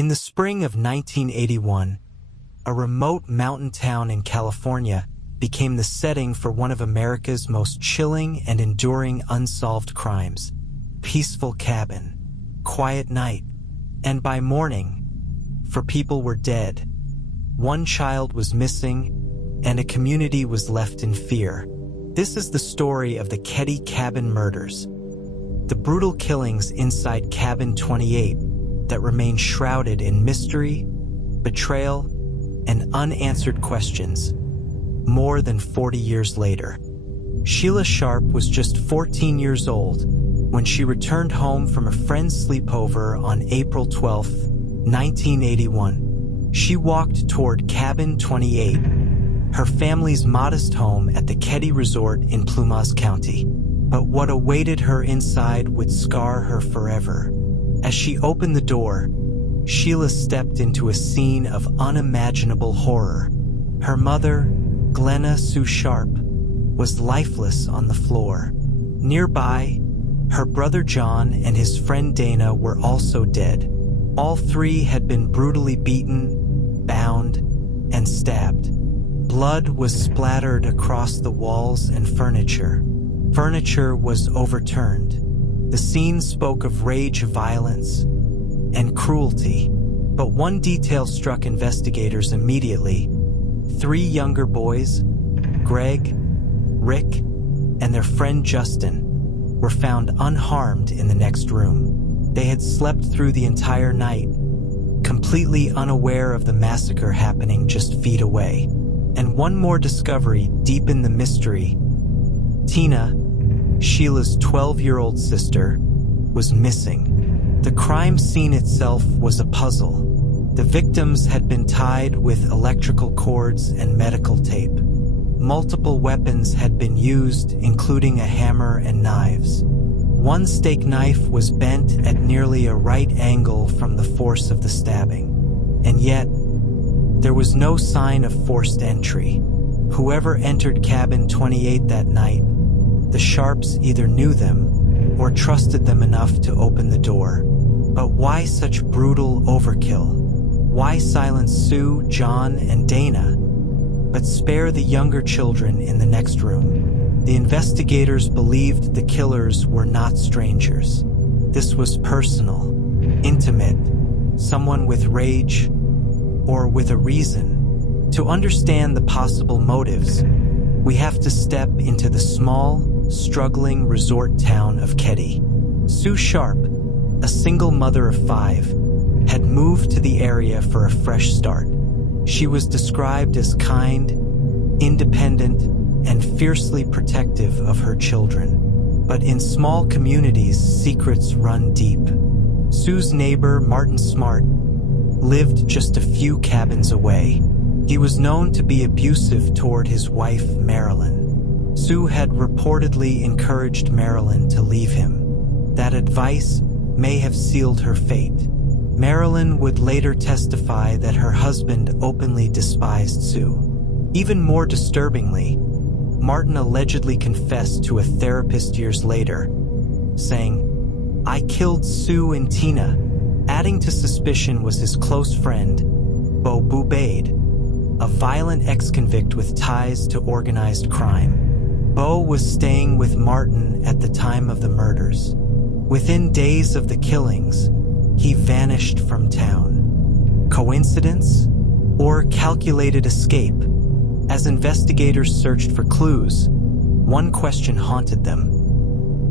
In the spring of 1981, a remote mountain town in California became the setting for one of America's most chilling and enduring unsolved crimes. Peaceful cabin, quiet night, and by morning, 4 people were dead. 1 child was missing, and a community was left in fear. This is the story of the Keddie Cabin Murders, the brutal killings inside Cabin 28 that remain shrouded in mystery, betrayal, and unanswered questions. More than 40 years later, Sheila Sharp was just 14 years old when she returned home from a friend's sleepover on April 12, 1981. She walked toward Cabin 28, her family's modest home at the Keddie Resort in Plumas County. But what awaited her inside would scar her forever. As she opened the door, Sheila stepped into a scene of unimaginable horror. Her mother, Glenna Sue Sharp, was lifeless on the floor. Nearby, her brother John and his friend Dana were also dead. All 3 had been brutally beaten, bound, and stabbed. Blood was splattered across the walls and furniture. Furniture was overturned. The scene spoke of rage, violence, and cruelty. But one detail struck investigators immediately. 3 younger boys, Greg, Rick, and their friend Justin, were found unharmed in the next room. They had slept through the entire night, completely unaware of the massacre happening just feet away. And one more discovery deepened the mystery. Tina, Sheila's 12-year-old sister, was missing. The crime scene itself was a puzzle. The victims had been tied with electrical cords and medical tape. Multiple weapons had been used, including a hammer and knives. One steak knife was bent at nearly a right angle from the force of the stabbing. And yet, there was no sign of forced entry. Whoever entered Cabin 28 that night, the Sharps either knew them or trusted them enough to open the door. But why such brutal overkill? Why silence Sue, John, and Dana, but spare the younger children in the next room? The investigators believed the killers were not strangers. This was personal, intimate, someone with rage, or with a reason. To understand the possible motives, we have to step into the small, struggling resort town of Keddie. Sue Sharp, a single mother of 5, had moved to the area for a fresh start. She was described as kind, independent, and fiercely protective of her children. But in small communities, secrets run deep. Sue's neighbor, Martin Smartt, lived just a few cabins away. He was known to be abusive toward his wife, Marilyn. Sue had reportedly encouraged Marilyn to leave him. That advice may have sealed her fate. Marilyn would later testify that her husband openly despised Sue. Even more disturbingly, Martin allegedly confessed to a therapist years later, saying, "I killed Sue and Tina." Adding to suspicion was his close friend, Boubede, a violent ex-convict with ties to organized crime. Bo was staying with Martin at the time of the murders. Within days of the killings, he vanished from town. Coincidence or calculated escape? As investigators searched for clues, one question haunted them.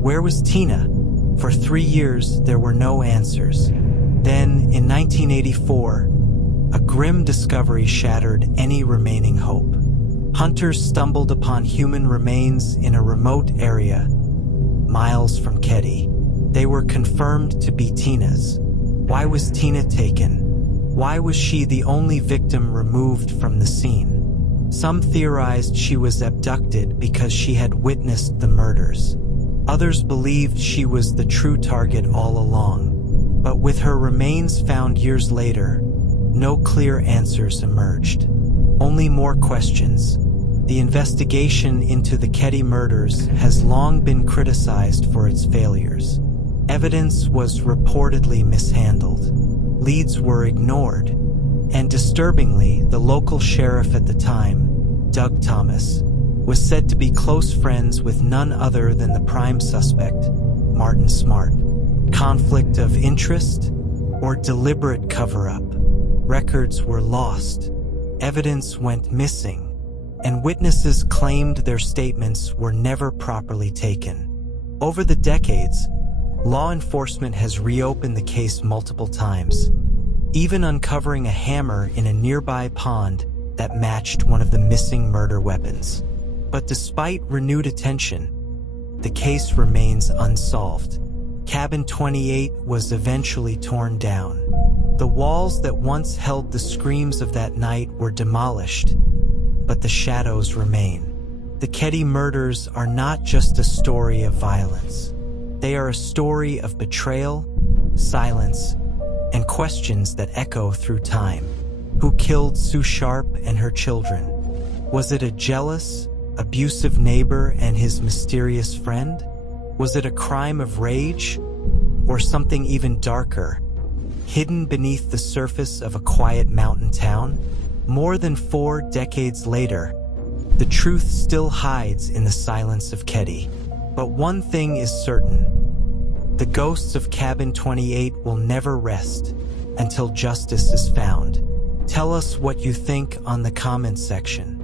Where was Tina? For 3 years, there were no answers. Then, in 1984, a grim discovery shattered any remaining hope. Hunters stumbled upon human remains in a remote area, miles from Keddie. They were confirmed to be Tina's. Why was Tina taken? Why was she the only victim removed from the scene? Some theorized she was abducted because she had witnessed the murders. Others believed she was the true target all along. But with her remains found years later, no clear answers emerged. Only more questions. The investigation into the Keddie murders has long been criticized for its failures. Evidence was reportedly mishandled. Leads were ignored, and disturbingly, the local sheriff at the time, Doug Thomas, was said to be close friends with none other than the prime suspect, Martin Smartt. Conflict of interest or deliberate cover-up? Records were lost, evidence went missing, and witnesses claimed their statements were never properly taken. Over the decades, law enforcement has reopened the case multiple times, even uncovering a hammer in a nearby pond that matched one of the missing murder weapons. But despite renewed attention, the case remains unsolved. Cabin 28 was eventually torn down. The walls that once held the screams of that night were demolished, but the shadows remain. The Keddie murders are not just a story of violence. They are a story of betrayal, silence, and questions that echo through time. Who killed Sue Sharp and her children? Was it a jealous, abusive neighbor and his mysterious friend? Was it a crime of rage? Or something even darker, hidden beneath the surface of a quiet mountain town? More than 4 decades later, the truth still hides in the silence of Keddie. But one thing is certain: the ghosts of Cabin 28 will never rest until justice is found. Tell us what you think on the comments section.